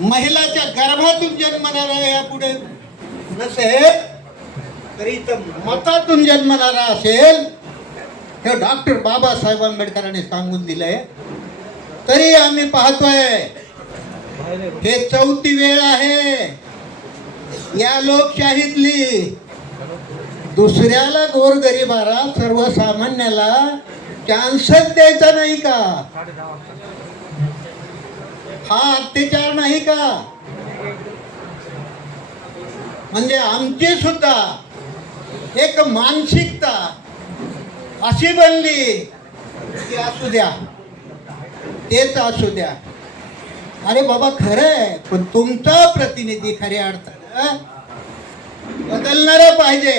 महिलाच्या गर्भातून जन्मणारा यापुढे नसेल तरी तर मतातून जन्मणारा असेल हे डॉक्टर बाबासाहेब आंबेडकरांनी सांगून दिलंय. तरी आम्ही पाहतोय हे चौथी वेळ आहे. या लोकशाहीतली दुसऱ्याला गोरगरिबाला सर्वसामान्याला चान्सच द्यायचा नाही का? हा अत्याचार नाही का? म्हणजे आमची सुद्धा एक मानसिकता अशी बनली की असू द्या तेच असू द्या. अरे बाबा खरं आहे पण तुमचा प्रतिनिधी खऱ्या अर्थानं बदलणार पाहिजे.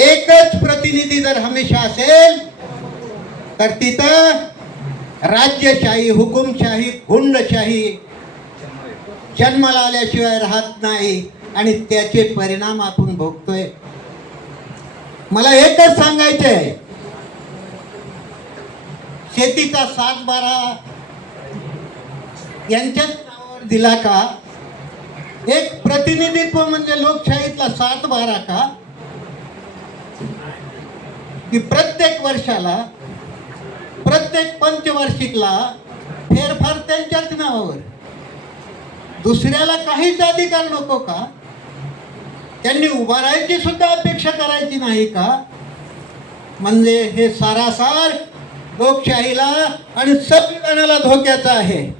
एकच प्रतिनिधी जर हमेशा असेल तर तिथं राज्यशाही हुकुमशाही गुंडशाही जन्माला आल्याशिवाय राहत नाही आणि त्याचे परिणाम आपण भोगतोय. मला एकच सांगायचंय शेतीचा सात बारा यांच्याच नावावर दिला का? एक प्रतिनिधित्व म्हणजे लोकशाहीतला सात बारा का? की प्रत्येक वर्षाला प्रत्येक पंचवार्षिकला फेरफार त्यांच्याच नावावर. दुसऱ्याला काहीच अधिकार नको का? त्यांनी उभारायची सुद्धा अपेक्षा करायची नाही का? म्हणजे हे सारासार लोकशाहीला आणि संविधानाला धोक्याचं आहे.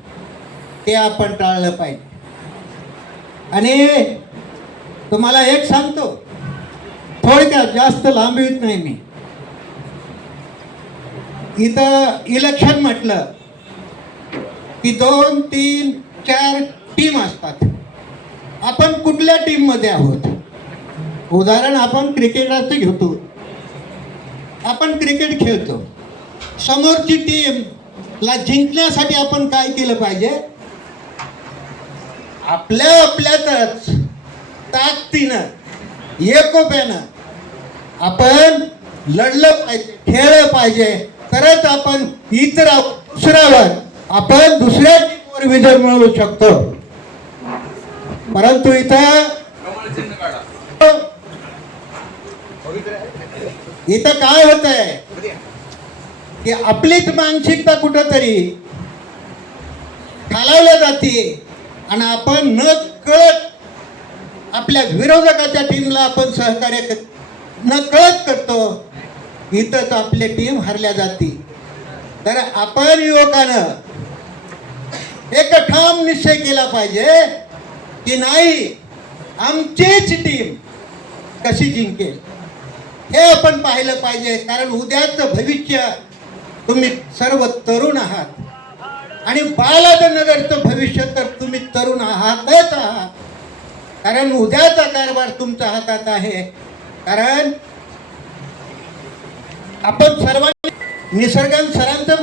ते आपण टाळलं पाहिजे. आणि तुम्हाला एक सांगतो थोडक्यात जास्त लांबवीत नाही मी. इथं इलेक्शन म्हटलं की दोन तीन चार टीम असतात. आपण कुठल्या टीममध्ये आहोत? उदाहरण आपण क्रिकेटाचं घेतो. आपण क्रिकेट खेळतो. समोरची टीम ला जिंकण्यासाठी आपण काय केलं पाहिजे? आपल्या आपल्यातच ताकदीनं एकोप्यानं आपण लढलं पाहिजे खेळलं पाहिजे. तरच आपण इतर दुसऱ्यावर आपण दुसऱ्या टीमवर विजय मिळवू शकतो. परंतु इथं इथं काय होत आहे की आपलीच मानसिकता कुठंतरी खालावल्या जाते आणि आपण न कळत आपल्या विरोधकाच्या टीमला आपण सहकार्य कर- न कळत करतो. इथंच आपली टीम हरल्या जाते. तर आपण युवकानं एक ठाम निश्चय केला पाहिजे की नाही आमचीच टीम कशी जिंकेल? हे आपण पाहिलं पाहिजे कारण उद्याचं भविष्य तुम्ही सर्व तरुण आहात. आणि बालाजनगरचं भविष्य तर तुम्ही तरुण आहातच आहात. कारण उद्याचा कारभार तुमच्या हातात आहे. कारण आपण सर्वांनी निसर्गान सरांचं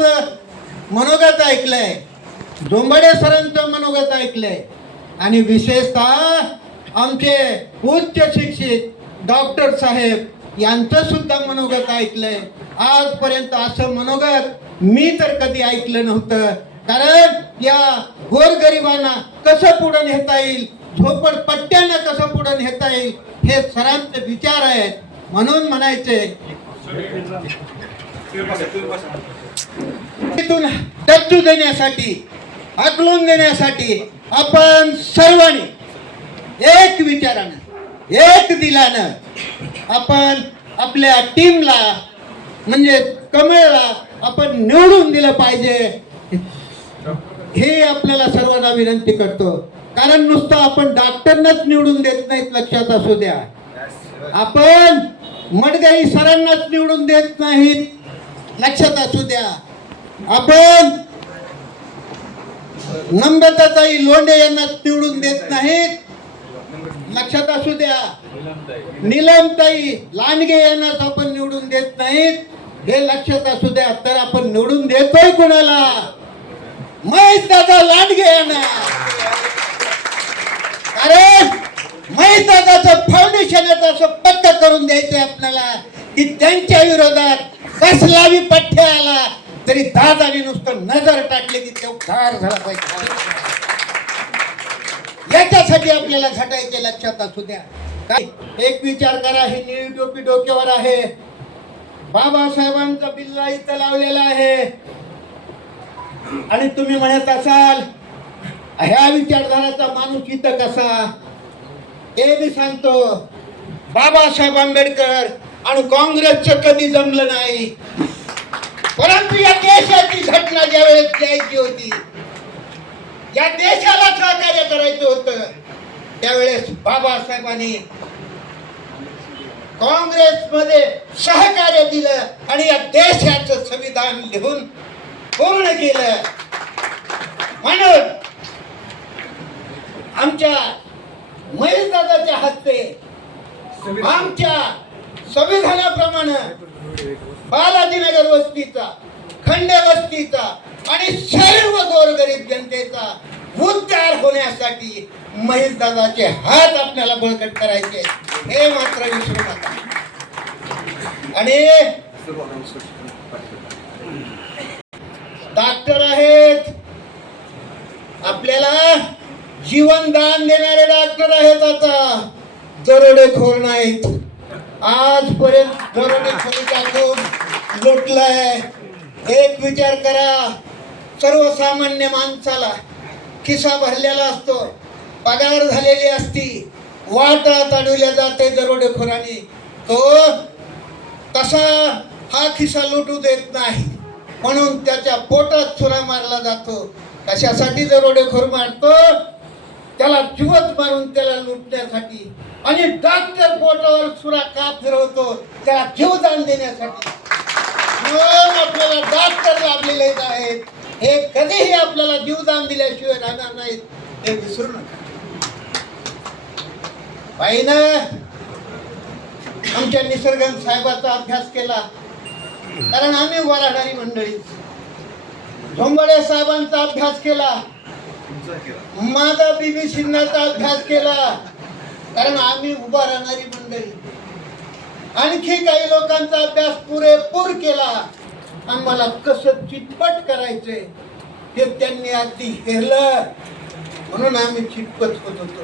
मनोगत ऐकलंय. जोंबाडे सरांचं मनोगत ऐकलंय. आणि विशेषतः आमचे उच्च शिक्षित डॉक्टर साहेब यांचं सुद्धा मनोगत ऐकलंय. आजपर्यंत असं मनोगत मी तर कधी ऐकलं नव्हतं. कारण या गोरगरिबांना कसं पुढं नेता येईल? झोपडपट्ट्यांना कसं पुढं नेता येईल? हे सरांचे विचार आहेत. म्हणून म्हणायचे तिथून टच्चू देण्यासाठी आकलून देण्यासाठी आपण सर्वांनी एक विचारानं एक दिलानं आपण आपल्या टीमला म्हणजे कमळला आपण निवडून दिलं पाहिजे. हे आपल्याला सर्वांना विनंती करतो. कारण नुसतं आपण डॉक्टरनाच निवडून देत नाहीत लक्षात असू द्या. आपण मडगाई सरांनाच निवडून देत नाहीत. लक्षात असू द्या. आपण नम्रताताई लोंढे यांना निवडून देत नाहीत. लक्षात असू द्या. नीलमताई लांडगे यांनाच आपण निवडून देत नाहीत. हे लक्षात असू द्या. तर आपण निवडून देतोय कुणाला? महेश दादा लांडगे यांना. कारण मैदानाचं दादाचं फाउंडेशनच असं पट्ट करून द्यायचं आपल्याला की त्यांच्या विरोधात कसला बी पठ्य आला तरी दादाने नुसतं नजर टाकली की तो ठार झाला पाहिजे. याच्यासाठी आपल्याला झटायचे लक्षात असू द्या. काय? एक विचार करा हे निळी टोपी डोक्यावर आहे. बाबासाहेबांचा बिल्ला इथं लावलेला आहे. आणि तुम्ही म्हणत असाल ह्या विचारधाराचा माणूस इथं कसा? हे मी सांगतो बाबासाहेब आंबेडकर आणि काँग्रेसचं कधी जमलं नाही. परंतु या देशाची घटना ज्यावेळेस द्यायची होती या देशाला सहकार्य करायचं होतं त्यावेळेस बाबासाहेबांनी काँग्रेसमध्ये सहकार्य दिलं आणि या देशाचं संविधान लिहून पूर्ण केलं. म्हणून आमच्या महेश दादाच्या हस्ते आमच्या संविधानाप्रमाणे बालाजीनगर वस्तीचा खंड वस्तीचा आणि सर्व गोरगरीब जनतेचा उद्धार होण्यासाठी महेश दादाचे हात आपल्याला बळकट करायचे. हे मात्र विसरू नका आणि डॉक्टर आहेत आपल्याला जीवन दान देणारे डॉक्टर आहेत आता. दरोडेखोर नाहीत. आजपर्यंत दरोडेखोरी टाकून लुटलाय. एक विचार करा सर्वसामान्य माणसाला खिसा भरलेला असतो. पगार झालेली असती. वाटा अडवल्या जाते दरोडेखोरांनी तो तसा हा खिसा लुटू देत नाही. म्हणून त्याच्या पोटात चुरा मारला जातो. कशासाठी दरोडेखोर मारतो? त्याला जीवत मारून त्याला लुटण्यासाठी आणि डॉक्टर पोटावर सुरा का फिरवतो त्याला जीवदान देण्यासाठी. म्हणून आपल्याला डॉक्टर लाभलेले आहेत. हे कधीही आपल्याला जीवदान दिल्याशिवाय राहणार नाहीत ते विसरू नका. पाहिन आमच्या निसर्गन साहेबाचा अभ्यास केला. कारण आम्ही वराडारी मंडळी. झोंबडे साहेबांचा अभ्यास केला. माझा बीबी सिन्हाचा अभ्यास केला. कारण आम्ही उभा राहणारी मंडळी. आणखी काही लोकांचा अभ्यास पुरेपूर केला. आम्हाला कसं चितपट करायचंय हे त्यांनी अगदी हेरलं. म्हणून आम्ही चिटपट होत होतो.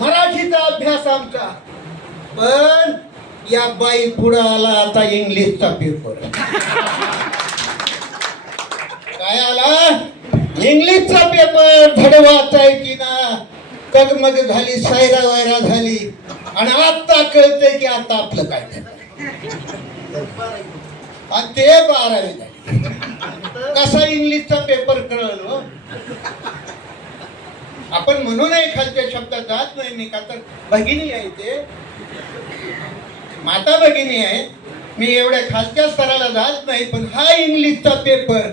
मराठीचा अभ्यास आमचा. पण या बाई पुढं आला आता इंग्लिशचा पेपर काय आला इंग्लिशचा पेपर धड वाचायची ना? कगमग झाली सायरा वायरा झाली. आणि आता कळतंय की आता आपलं काय आणि ते बारावी झाली. कसा इंग्लिशचा पेपर कळलो आपण म्हणून एखाद्या खालच्या शब्दात जात नाही मी का तर. भगिनी आहे ते. माता भगिनी आहे. मी एवढ्या खालच्या स्तराला जात नाही पण हा इंग्लिशचा पेपर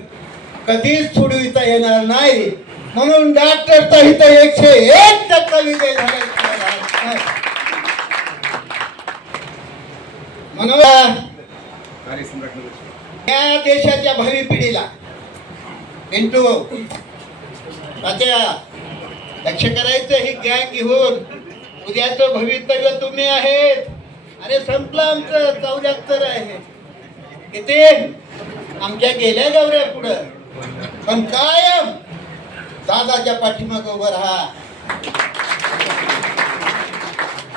कधीच सोडविता येणार नाही. म्हणून डॉक्टर तर इथं एकशे एक टक्का विजय झाला म्हणून या देशाच्या भावी पिढीला पिंटू लक्ष करायचं ही गॅंग घेऊन. उद्याचं भवितव्य तुम्ही आहेत. अरे संपलं आमचं चौऱ्याहत्तर आहे. किती? आमच्या गेल्या गौऱ्या पुढं पण कायम दादाच्या पाठीमाग उभं राहा.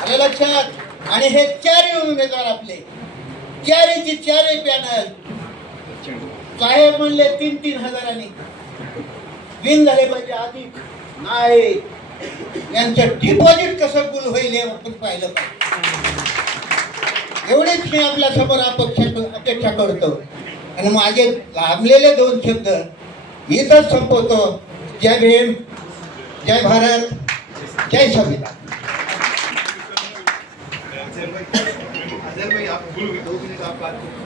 आलं लक्षात? आणि हे चारही उमेदवार आपले. चारीची चारही पॅनल साहेब म्हणले तीन तीन हजारांनी. विन झाले पाहिजे आधी. नाही. यांचं डिपॉझिट कसं गुल होईल हे आपण पाहिलं. पाहिजे एवढेच मी आपल्यासमोर अपेक्षा अपेक्षा करतो. आणि माझे लाभलेले दोन शब्द इथंच संपवतो. जय भीम जय भारत जय संविधान. आप